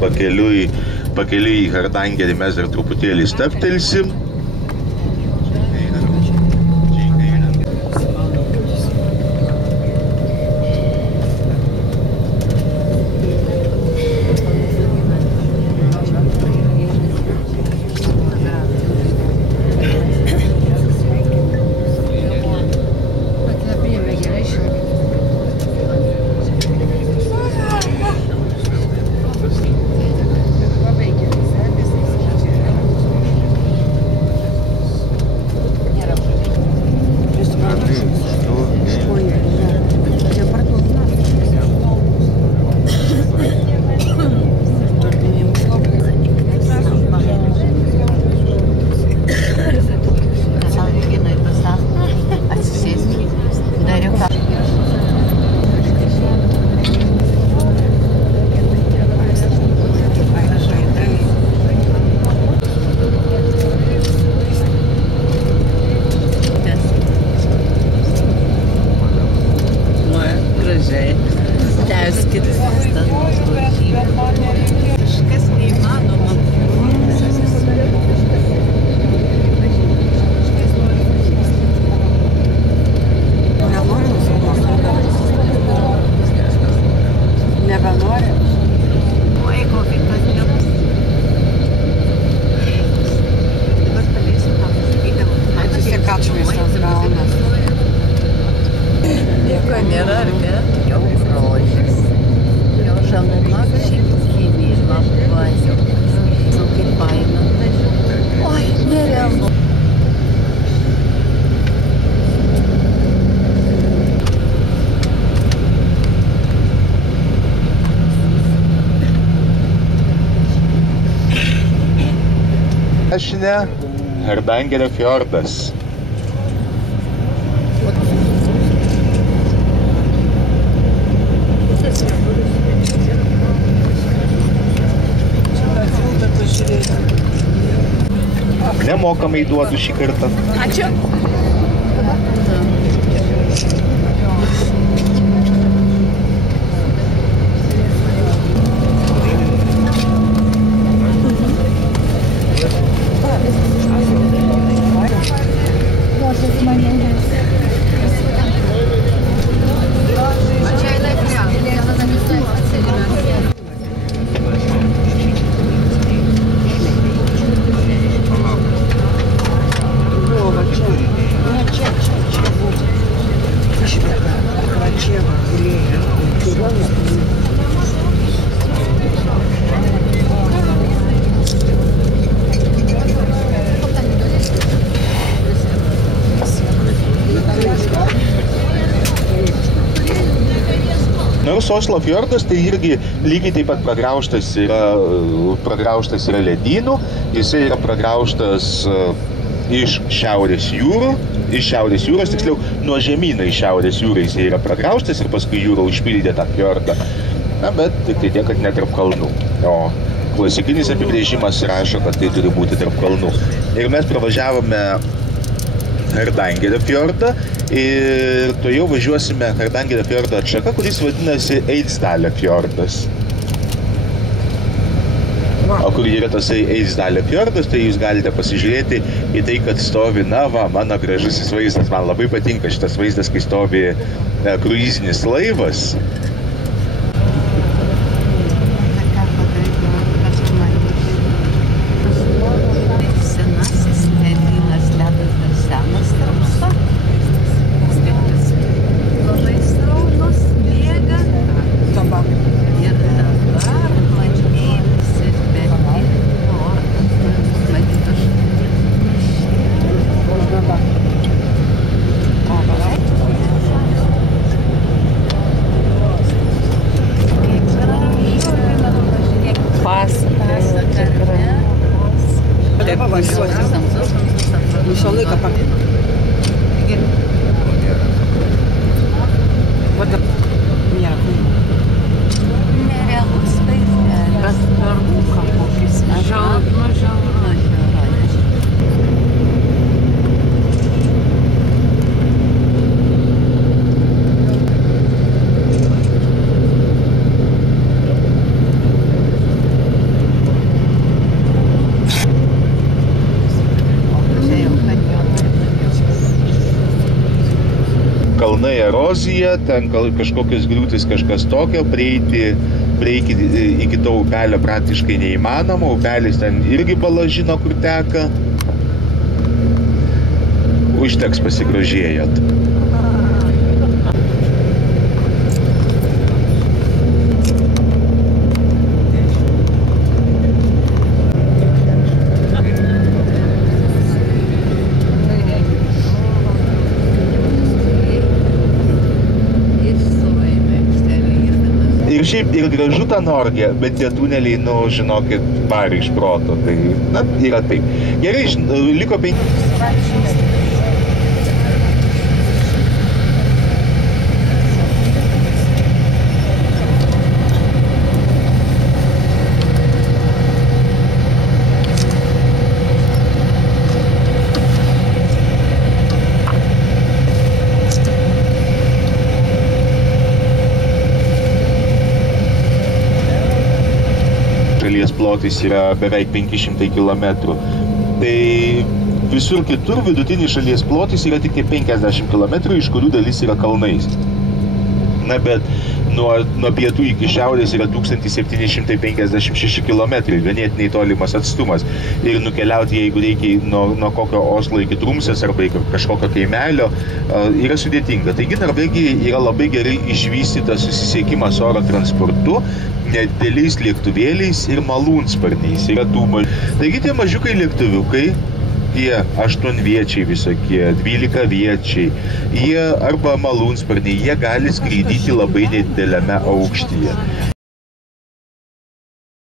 Pakeliui į Hardangerį mes dar truputėlį stabtelsim. Hardangerio fjordas. Nemokamai duodu šį kartą. Ačiū. Nors Oslo fjordas tai irgi lygiai taip pat pragraužtas yra ledynų, jisai yra pragraužtas iš Šiaurės jūros, tiksliau, nuo žemyno iš Šiaurės jūros jisai yra pragraužtas ir paskui jūra užpildė tą fjordą. Na, bet tik tai tiek, kad ne tarp kalnų. O klasikinis apibrėžimas rašo, kad tai turi būti tarp kalnų. Ir mes pravažiavome Hardangerio fjordą ir to jau važiuosime Hardangerio fjordo atšaka, kuris vadinasi Eidsdalio fjordas. O kur yra tasai Eidsdalio fjordas, tai jūs galite pasižiūrėti į tai, kad stovi, na va, mano gražusis vaizdas. Man labai patinka šitas vaizdas, kai stovi kruizinis laivas. erozija, ten kažkokios griūtis, kažkas tokio, prieiti iki to upelio praktiškai neįmanoma, upelis ten irgi Balažino, kur teka. Užteks pasigrožėjot. Ir šiaip ir gražu ta Norgė, bet tie tuneliai, žinokit, varė iš proto. Tai, yra taip. Gerai, liko 5. Šalies plotis yra beveik 500 km. Tai visur kitur vidutinis šalies plotis yra tik 50 km, iš kurių dalis yra kalnais. Na, bet nuo pietų iki šiaurės yra 1756 km, ganėtinai tolimas atstumas. Ir nukeliauti, jeigu reikia nuo kokio Oslo iki Trumsės arba iki kažkokio kaimelio, yra sudėtinga. Taigi Norvegija yra labai gerai išvystytas susisiekimas oro transportu, nedideliais lėktuvėliais ir malūnsparniais. Taigi tie mažiukai lėktuviukai, tie 8-viečiai visokie, 12-viečiai, jie arba malūnsparniai, jie gali skraidyti labai nedideliame aukštyje.